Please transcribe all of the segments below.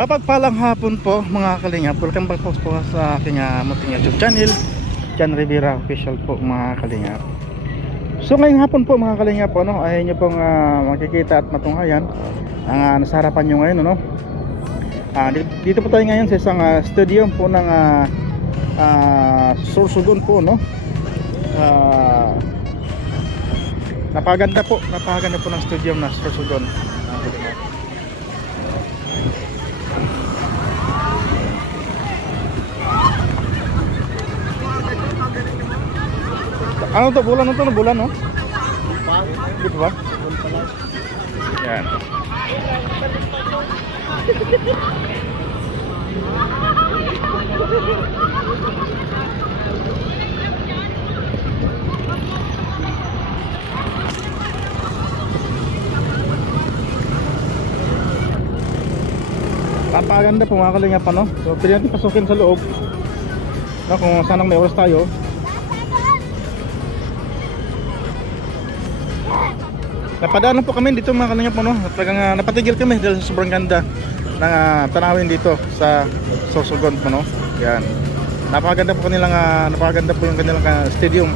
Papagpalang hapon po mga kalingap. Welcome back po sa aking munting YouTube channel, John Rivera Official po mga kalingap. So ngayong hapon po mga kalingap, ay nyo pong makikita at matunghayan ang nasa harapan nyo ngayon. Dito po tayo ngayon sa isang studio po ng Sorsogon po. Napaganda po ng studio na Sorsogon. Ano to? Bulan to? Bulan, no? Dito ba? Yan. Papaganda po mga kalingap, So pwede natin pasukin sa loob kung saan may oras tayo. Napadaanan po kami dito mga kalingap, talagang napatigil kami dahil sa sobrang ganda ng tanawin dito sa Sorsogon po, Yan. Napakaganda po yung kanilang stadium.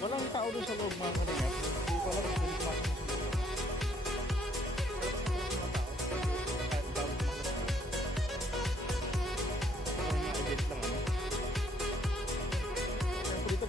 Walang tao doon sa loob mga kalingap. Hindi ko alam kung pumasok sa loob. Dito,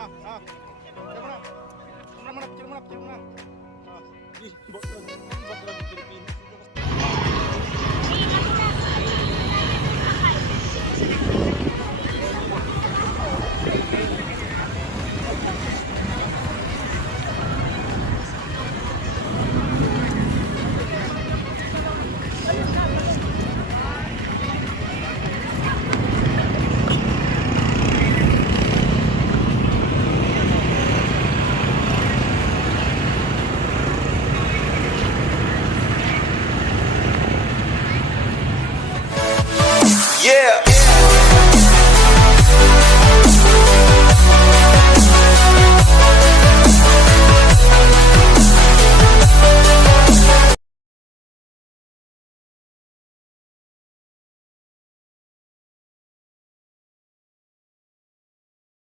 Picture mo na. Yeah.